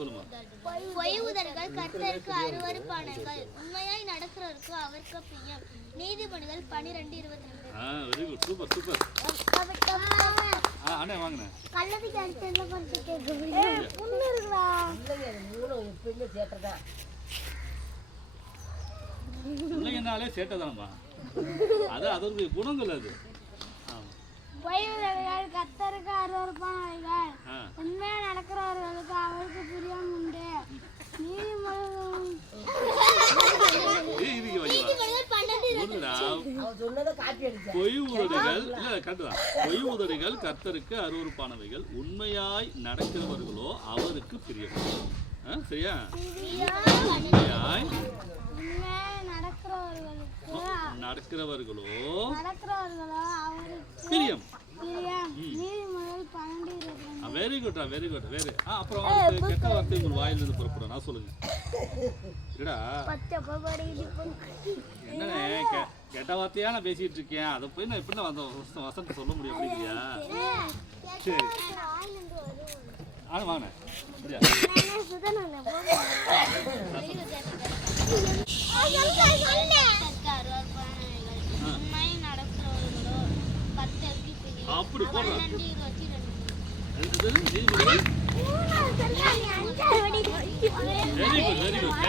சொல்லுமா. பொய்வுதல்கள் கர்த்தருக்கு அருவருப்பானவைகள், உண்மையாய் நடக்கிறவருக்கு அவருக்கு பிரியம். நீதிமொழிகள் 12:22. Very good, super super. அண்ணே வாங்கண்ணே. கள்ளதி கருத்து கொஞ்சம் கேட்குறீங்க. ஒண்ணு இருக்குடா. எப்பவுமே சேட்டதான். பிள்ளைங்கனாலே சேட்டதானம்மா. அது அதோட குணங்கள் அது. பொய்வுதல்கள் கர்த்தருக்கு அருவருப்பானவைகள், உண்மையா நடக்கிறவர்களுக்கு அவருக்கு பிரியம் உண்டு. பொய் உதடுகள் கர்த்தருக்கு அருவருப்பானவைகள், உண்மையாய் நடக்கிறவர்களோ அவருக்கு பிரியம். சரியா? உண்மையாய் நடக்கிறவர்களோ அவருக்கு பிரியம். Very good, very good, very. அப்புறம் கெட்ட வார்த்தை உங்கள் வாயிலிருந்து புறப்படும். நான் சொல்லுங்க. என்னண்ணே கெட்ட வார்த்தையா நான் பேசிட்டு இருக்கேன், அதை போய் நான் எப்படி வசனத்தை சொல்ல முடியும் அப்படிங்கிறியா? சரி வாங்கண்ணே. அப்படி போடுறேன். Very good, very good.